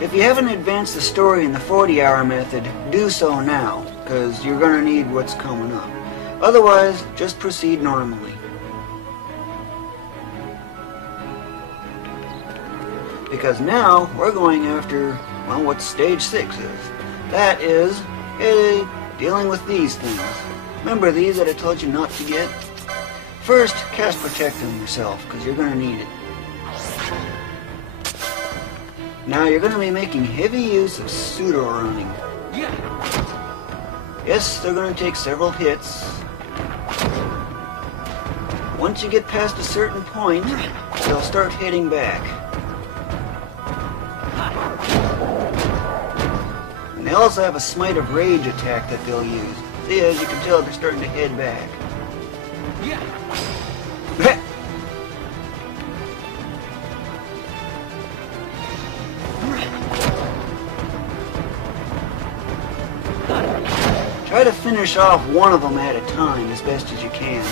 If you haven't advanced the story in the 40-hour method, do so now, because you're going to need what's coming up. Otherwise, just proceed normally. Because now, we're going after, well, what stage 6 is. That is, dealing with these things. Remember these that I told you not to get? First, cast Protect on yourself, because you're going to need it. Now you're going to be making heavy use of pseudo running. Yes, they're going to take several hits. Once you get past a certain point, they'll start heading back. And they also have a Smite of Rage attack that they'll use. See, as you can tell, they're starting to head back. Try to finish off one of them at a time as best as you can.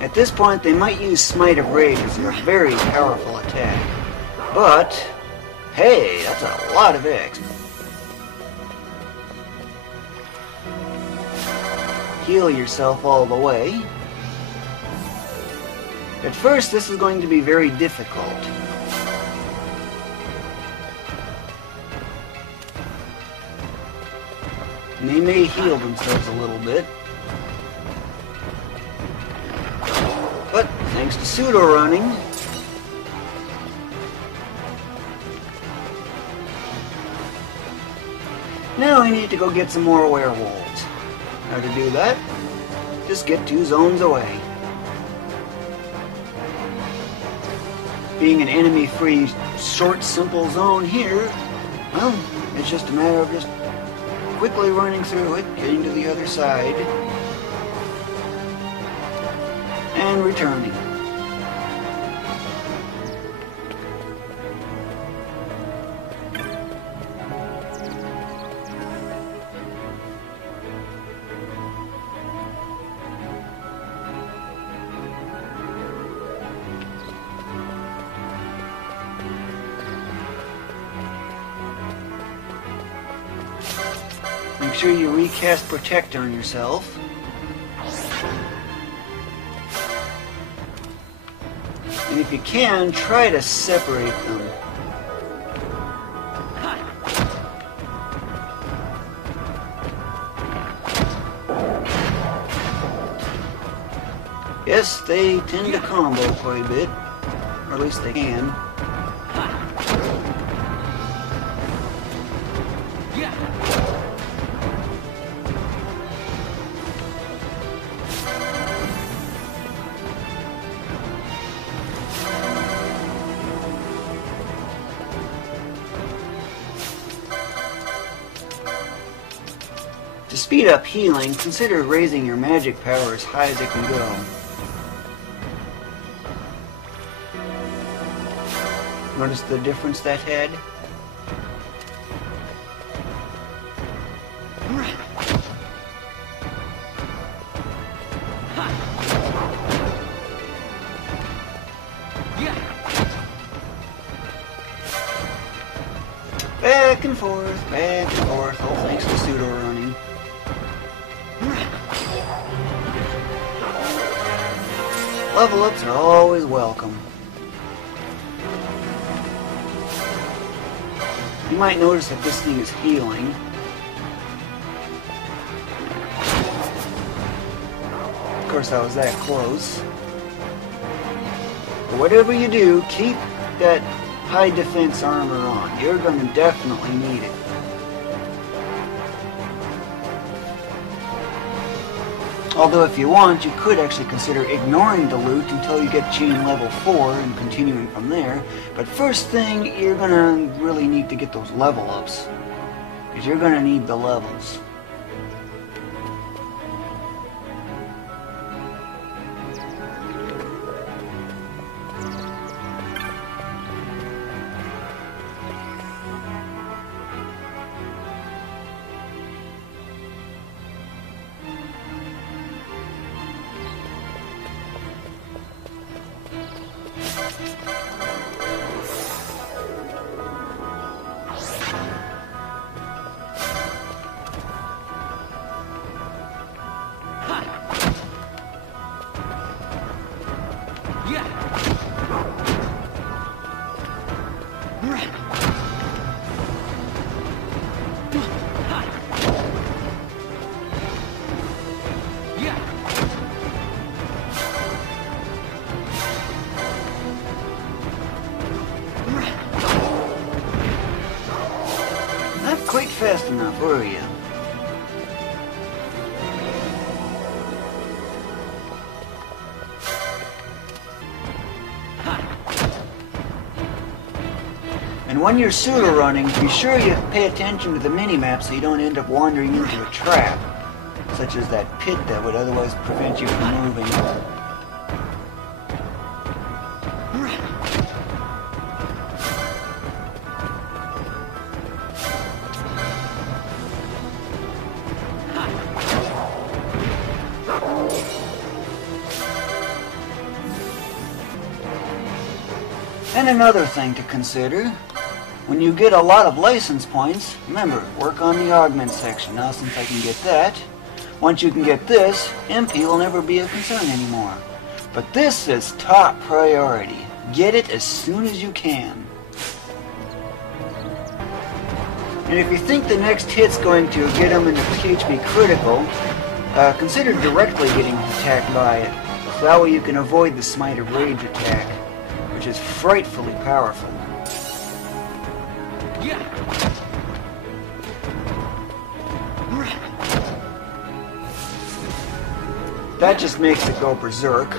At this point, they might use Smite of Rage, which is a very powerful attack. But, hey, that's a lot of X. Heal yourself all the way. At first, this is going to be very difficult. And they may heal themselves a little bit. But, thanks to pseudo running, now we need to go get some more werewolves. Now to do that, just get 2 zones away. Being an enemy-free, short, simple zone here, well, it's just a matter of just quickly running through it, getting to the other side, and returning. Make sure you recast Protect on yourself. And if you can, try to separate them. Yes, they tend to combo quite a bit. Or at least they can. To speed up healing, consider raising your magic power as high as it can go. Notice the difference that had? Back and forth, all thanks to pseudo running. Level ups are always welcome. You might notice that this thing is healing. Of course, I was that close. But whatever you do, keep that high defense armor on. You're going to definitely need it. Although if you want, you could actually consider ignoring the loot until you get chain level 4 and continuing from there. But first thing, you're going to really need to get those level ups. Because you're going to need the levels. Not quite fast enough, were you? And when you're pseudo running, be sure you pay attention to the mini-map so you don't end up wandering into a trap, such as that pit that would otherwise prevent you from moving. And another thing to consider, when you get a lot of license points, remember, work on the augment section. Now since I can get that, once you can get this, MP will never be a concern anymore. But this is top priority. Get it as soon as you can. And if you think the next hit's going to get them into PHP critical, consider directly getting attacked by it. So that way you can avoid the Smite of Rage attack, which is frightfully powerful. That just makes it go berserk.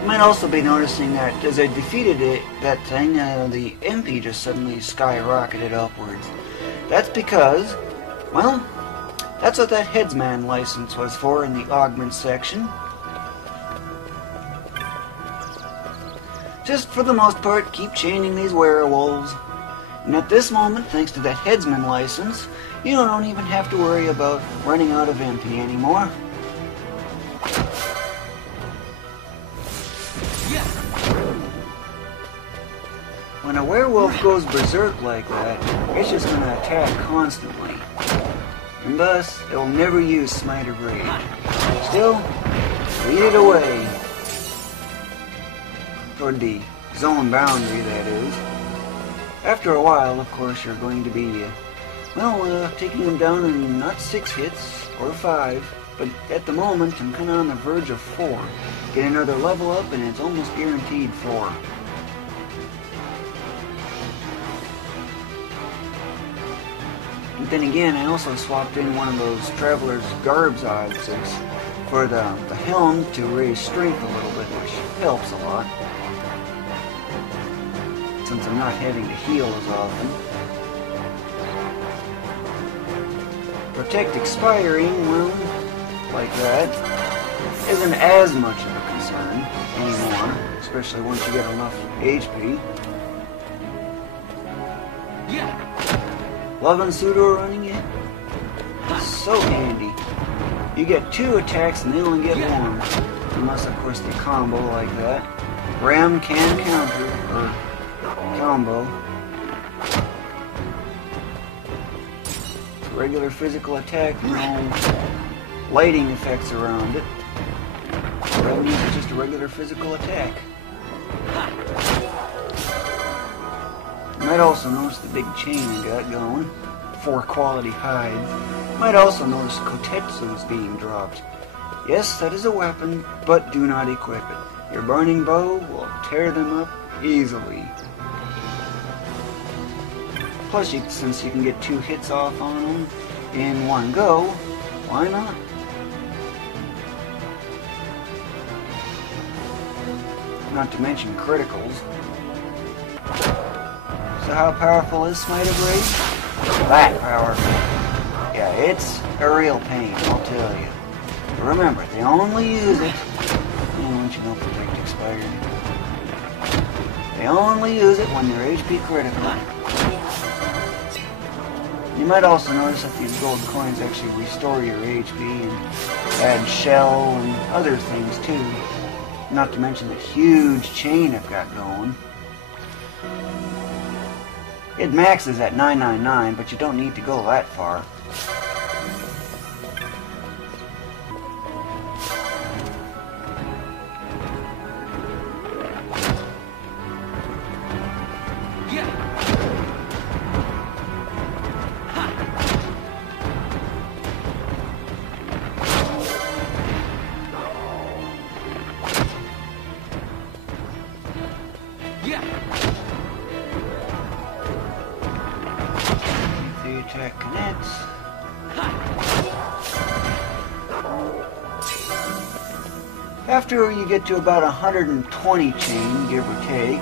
You might also be noticing that as I defeated that thing, the MP just suddenly skyrocketed upwards. That's because, well, that's what that headsman license was for in the augment section. Just for the most part, keep chaining these werewolves. And at this moment, thanks to that headsman license, you don't even have to worry about running out of MP anymore. When a werewolf goes berserk like that, it's just going to attack constantly. And thus, it will never use Smite of Rage. Still, lead it away. Toward the zone boundary, that is. After a while, of course, you're going to be, taking them down in not 6 hits, or 5, but at the moment, I'm kind of on the verge of 4. Get another level up, and it's almost guaranteed 4. But then again, I also swapped in one of those Traveler's Garbs objects for the helm to raise strength a little bit, which helps a lot, since I'm not having to heal as often. Protect expiring, well, like that, isn't as much of a concern anymore, especially once you get enough HP. Loving pseudo running it? So handy. You get 2 attacks and they only get 1. Unless, of course, they combo like that. Ram can counter, or combo. It's a regular physical attack, no lighting effects around it. That means it's just a regular physical attack. You might also notice the big chain I got going. 4 quality hides. Might also notice Kotetsu is being dropped. Yes, that is a weapon, but do not equip it. Your burning bow will tear them up easily. Plus, since you can get 2 hits off on them in one go, why not? Not to mention criticals. So how powerful is Smite of Rage? That powerful. Yeah, it's a real pain, I'll tell you. But remember, they only use it... once you don't protect expired. They only use it when they're HP critical. You might also notice that these gold coins actually restore your HP and add shell and other things too. Not to mention the huge chain I've got going. It maxes at 999, but you don't need to go that far. Attack connects. After you get to about 120 chain, give or take,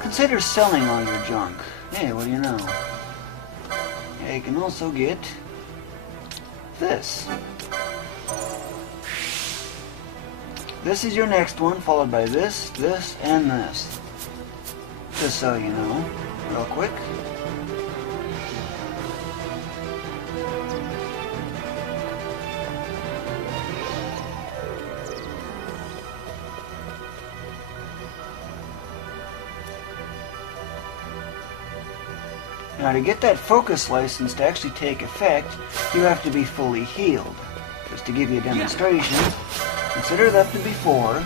consider selling all your junk. Hey, what do you know? Yeah, you can also get this. This is your next one, followed by this, this, and this. Just so you know, real quick. Now to get that focus license to actually take effect, you have to be fully healed. Just to give you a demonstration, consider that to be 4.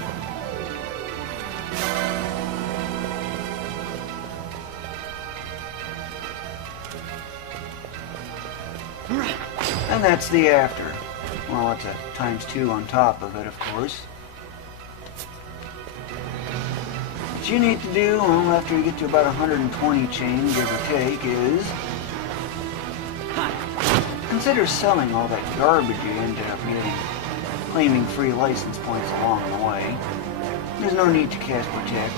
And that's the after. Well, it's a ×2 on top of it, of course. What you need to do, well, after you get to about 120 chain, give or take, is consider selling all that garbage you ended up getting, claiming free license points along the way. There's no need to cast Protect.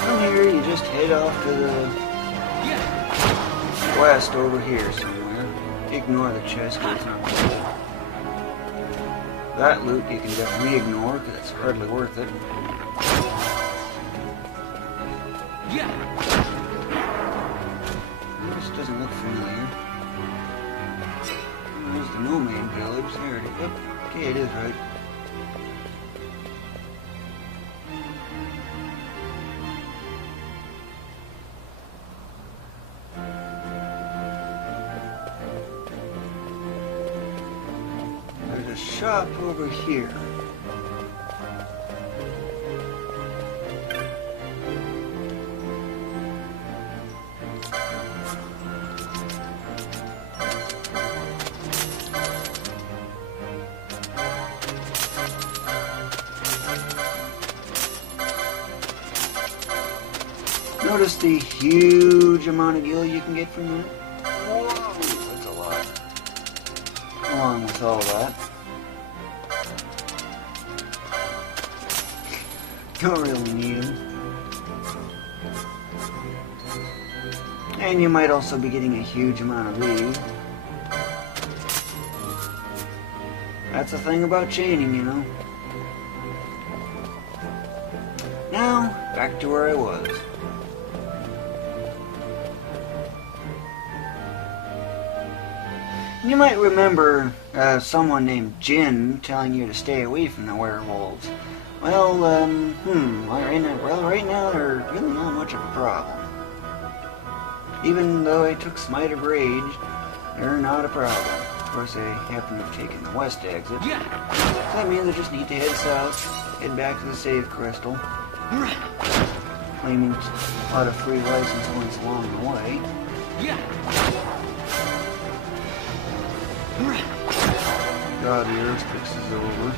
From here, you just head off to the west over here somewhere. Ignore the chest because it's not good. That loot you can definitely ignore because it's hardly worth it. This doesn't look familiar. There's the no-man village. There it is. Yep. Okay, it is right. Shop over here. Notice the huge amount of gil you can get from that? Whoa, that's a lot. Along with all that. Don't really need them. And you might also be getting a huge amount of these. That's the thing about chaining, you know. Now, back to where I was. You might remember someone named Jin telling you to stay away from the werewolves. Well, right now they're really not much of a problem. Even though I took Smite of Rage, they're not a problem. Of course, I happen to have taken the west exit. So that means I just need to head south, head back to the save crystal, claiming a lot of free license points along the way. God, the Earth fix is over.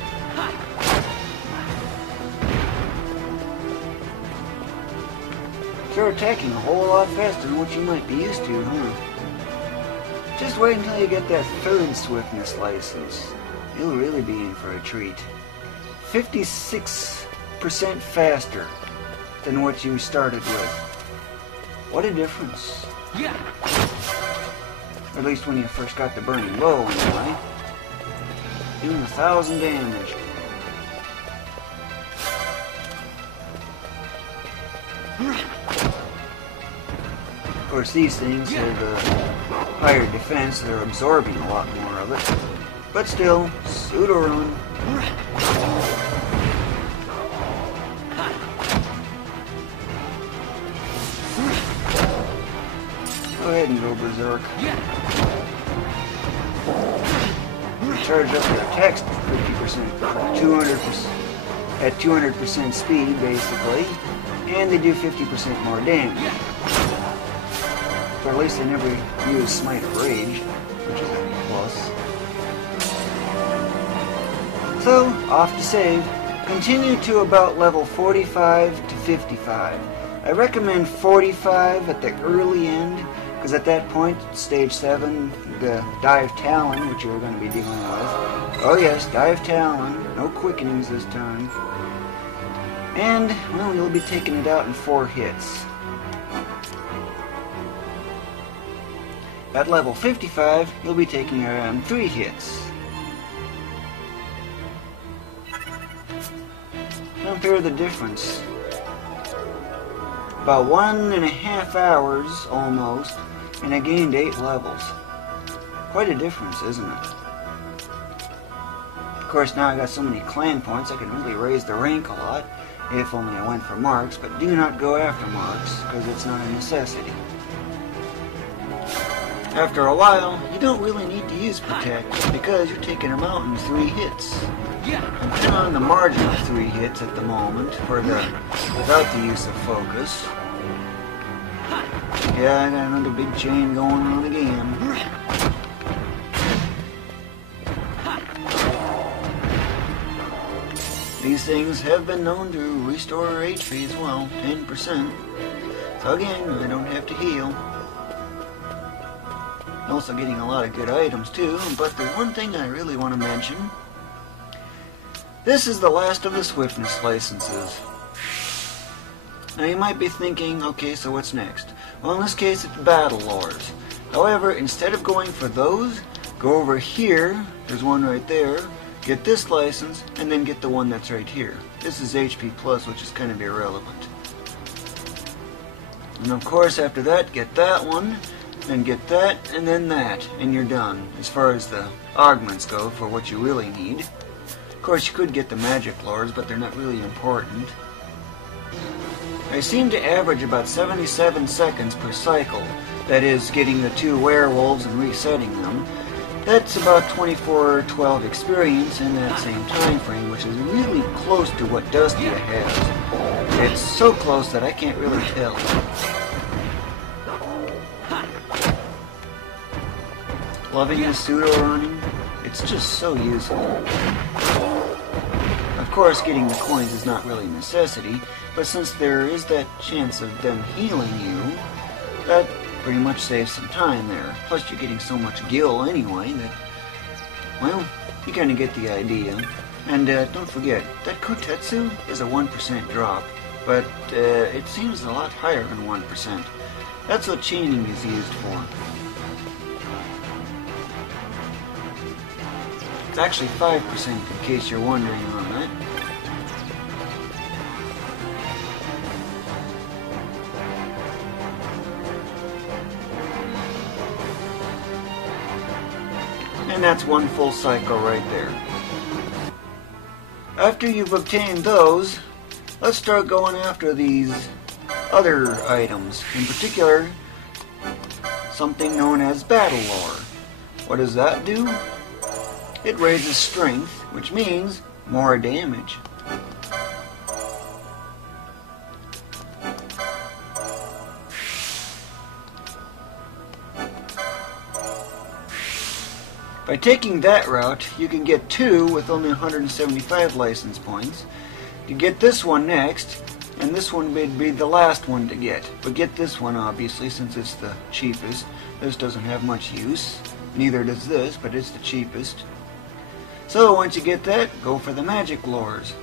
You're attacking a whole lot faster than what you might be used to, huh? Just wait until you get that 3rd swiftness license. You'll really be in for a treat. 56% faster than what you started with. What a difference. Or at least when you first got the burning bow, anyway. Doing 1,000 damage. Of course, these things have higher defense, they're absorbing a lot more of it. But still, pseudo run. Go ahead and go berserk. Charge up your attacks 50%, 200%, at 200% speed basically, and they do 50% more damage. But at least they never use Smite of Rage, which is a plus. So, off to save. Continue to about level 45 to 55. I recommend 45 at the early end, because at that point, stage 7, the Dive Talon, which you're going to be dealing with. Oh yes, Dive Talon, no quickenings this time. And, well, you'll be taking it out in 4 hits. At level 55, you'll be taking around 3 hits. Compare the difference. About 1.5 hours, almost, and I gained 8 levels. Quite a difference, isn't it? Of course, now I got so many clan points, I can really raise the rank a lot, if only I went for marks, but do not go after marks, because it's not a necessity. After a while, you don't really need to use Protect, because you're taking them out in 3 hits. I'm kind of on the margin of 3 hits at the moment, without the use of Focus. Yeah, I got another big chain going on again. These things have been known to restore HP as well, 10%. So again, I don't have to heal. Also getting a lot of good items too, but there's one thing I really want to mention. This is the last of the Swiftness licenses. Now you might be thinking, okay, so what's next? Well, in this case it's Battle Lords. However, instead of going for those, go over here, there's one right there, get this license, and then get the one that's right here. This is HP Plus, which is kind of irrelevant. And of course, after that, get that one, then get that, and then that, and you're done, as far as the augments go for what you really need. Of course, you could get the Magic Lords, but they're not really important. I seem to average about 77 seconds per cycle, that is, getting the 2 werewolves and resetting them. That's about 2412 experience in that same time frame, which is really close to what Dustia has. It's so close that I can't really tell. Loving the pseudo running, it's just so useful. Of course, getting the coins is not really a necessity, but since there is that chance of them healing you, that pretty much saves some time there. Plus you're getting so much gil anyway that, well, you kind of get the idea. And don't forget, that Kotetsu is a 1% drop, but it seems a lot higher than 1%. That's what chaining is used for. It's actually 5% in case you're wondering on that. And that's one full cycle right there. After you've obtained those, let's start going after these other items. In particular, something known as Battle Lore. What does that do? It raises strength, which means more damage. By taking that route, you can get 2 with only 175 license points. You get this one next, and this one would be the last one to get. But get this one, obviously, since it's the cheapest. This doesn't have much use. Neither does this, but it's the cheapest. So once you get that, go for the Magic Lords.